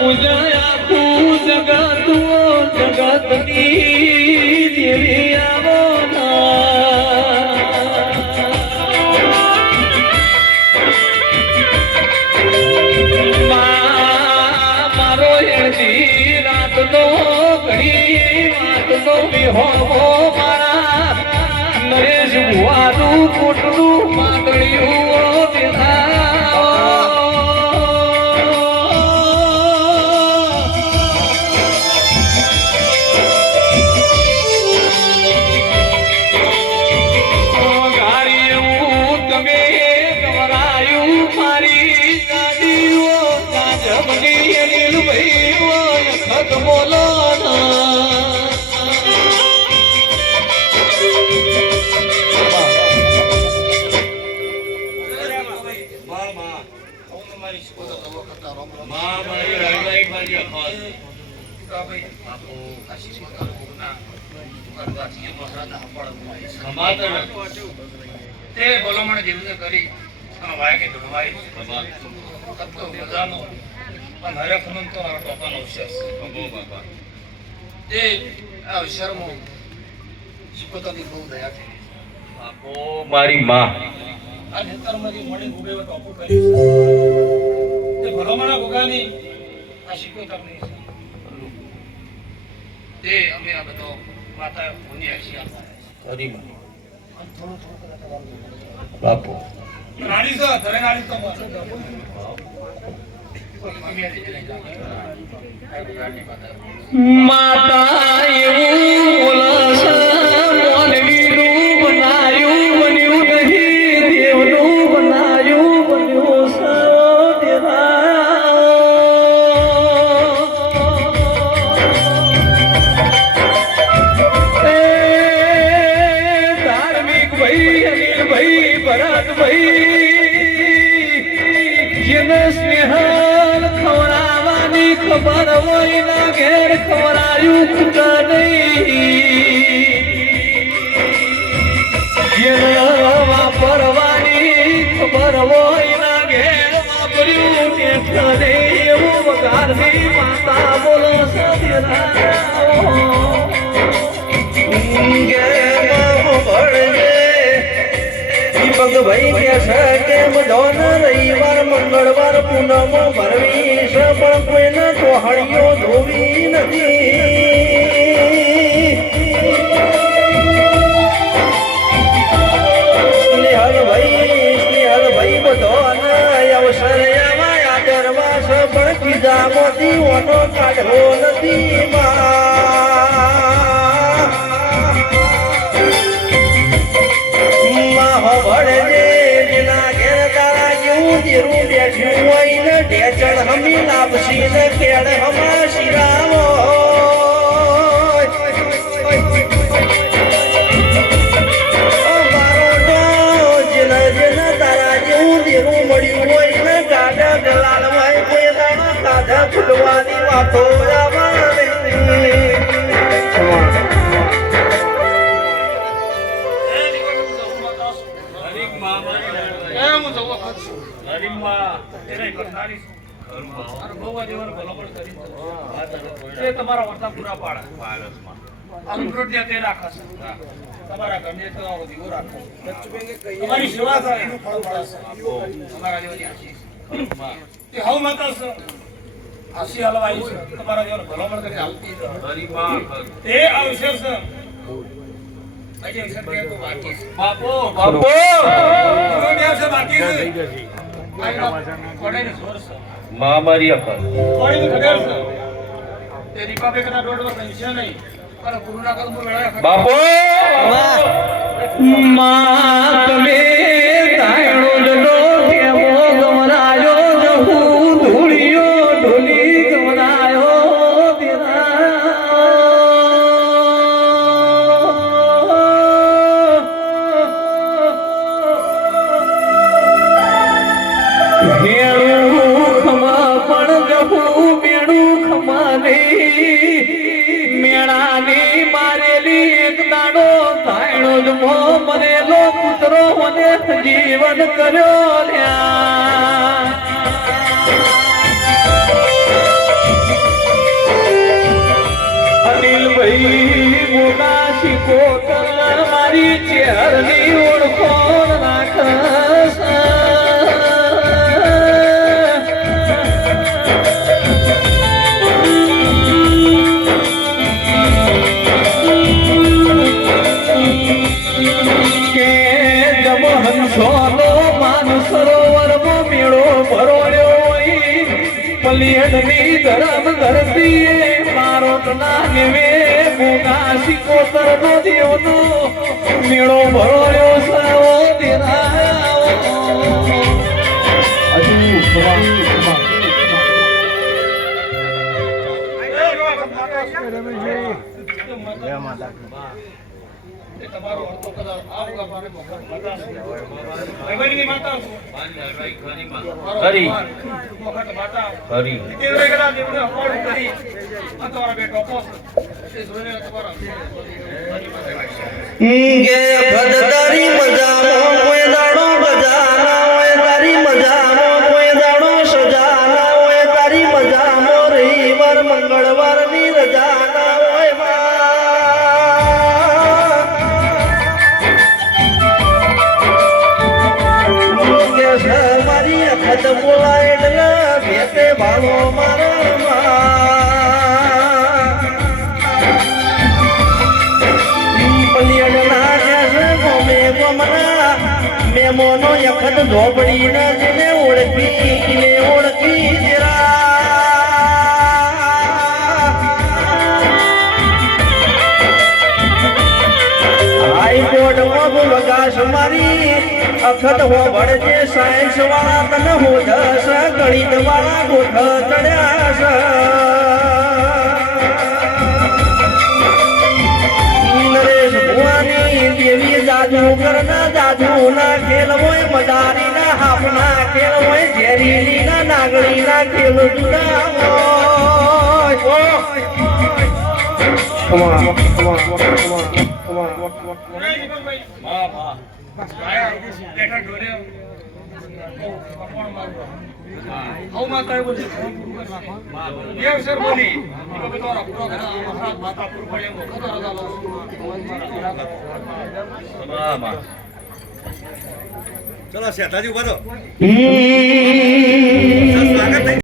પૂજયા તું જગતની દેવી આવો મારો એની રાતનો ઘડી વાતનો વિહોમો મારા નરેશ ભુવાનું કોટનું માંગણ્યું બોલો તે ભલામણ જીવને કરી વાયકે ધોવાઈ કતો મજાનો પણ હરખ નું તો આ ટોકાનો અવસર તે આ અવસરમાં શિકોતાની બહુ દયા થઈ બાપો મારી માં આ નેતરમાંથી મળી ઉભે ટોપો કરી તે ભલામણ ભોગાની આ શિકોતાની તે અમે આ બધો માતા પુણ્ય આશીર્વાદ હરી માં બાપુ રાણી સર ધરે રાણી તો માતા એવું બોલસ મોલવીનું બનાયું બન્યું નહીં દેવનું બનાયું બન્યું ધાર્મિક ભાઈ અનિલ ભાઈ ભરત ભાઈ જેને સ્નેહ ખબર હોય ના ઘેર ખવરાયું ખૂટા નહીં વાપરવાની ખબર હોય ના ઘેર વાપર્યું ટેક્ટર નહીં એવું વગારની માતા બોલો ભાઈ કે છે કેમ ધોન રવિવાર મંગળવાર પૂનમ ભરવી છે પણ કોઈને ટોહળીઓ ધોવી નથી સ્નેહલ ભાઈ બધો અવસર એમાં આદરવા છે પણ કીધામાંથી ઓનો કાઢવો નથી હમી લાપસી ને કેળ હમા શિરાવો તારા જેવું દેવું મળ્યું હોય ને ગાડા દલાલ ભાઈ કોઈ દાણા કાઢા ફૂટવાની વાતો તમારા વર્તા પૂરા પાડે અનુકૃત્ય તે રાખશે તમારા ઘરને તો દીવો રાખો તમારી સેવા થાય એનું ફળ મળશે તમારા જેવાની આશીષ તે હવ માતા છે આશી હલવાઈ છે તમારા જેવાનો ભલામણ કરી આવતી તે અવસર છે આજે અવસર કે તો બાકી છે બાપો છે બાકી છે કોડેને જોર છે મારી અકલ કોડેને ખબર છે તે રિપબ્લિક ના રોડ પર પૈસા નહીં પર ગુરુના કદમ લડાયા બાપો માં તમે તાયણો જડો કેમો ગમરાયો જહુ ધૂળિયો ઢોલી ગમરાયો મેળાની મારેલી એક દાડો તાયણો જ મો મરેલો પુત્રો મને જીવન કર્યો લ્યા અનિલ ભાઈ મોટા શીખો મારી ચેહરની ઓળખોણ રાખસ કે જબ હંસોનો માન સરોવરમાં મેળો ભરોડ્યો પલિયડની ધરમ ધરતી મારો તના નિવે મોગા સિકોતર નો દિયોનો મેળો ભરોડ્યો સવો દેરાયો તમારો અર્થો કદાચ આવગા મારે માતા ભાઈની માતા હરી વખત માતા હરી તે રેગડા દેવને અપોડ કરી આ તમારા બેટો પોસ એ જોઈને તમારા કે ભદદારી મજામાં કોઈ દાડો બજાના હોય તારી મજામાં કોઈ દાડો સજાના હોય તારી મજામાં રવિવાર મંગળવારની રજાના હોય મારી અખત બોલાય એટલે ભેતે ભાલો મારા મેમોનો યખત ઝોપડી ને જેને ઓળખી હાઈકોર્ટમાં વગાસ મારી અખત હો ભણજે સાયન્સ વાળા તને હો દસ ગણિત વાળા ગોઠ ચડ્યા નરેશ ભુવાની દેવી જાદુ કરના જાદુ ના ખેલ હોય મદારી ના હાફ ના ખેલ હોય ઝેરીલી ના નાગણી ના ખેલ જુદા ચલો શેઠાજી ઉભા રહો. હોય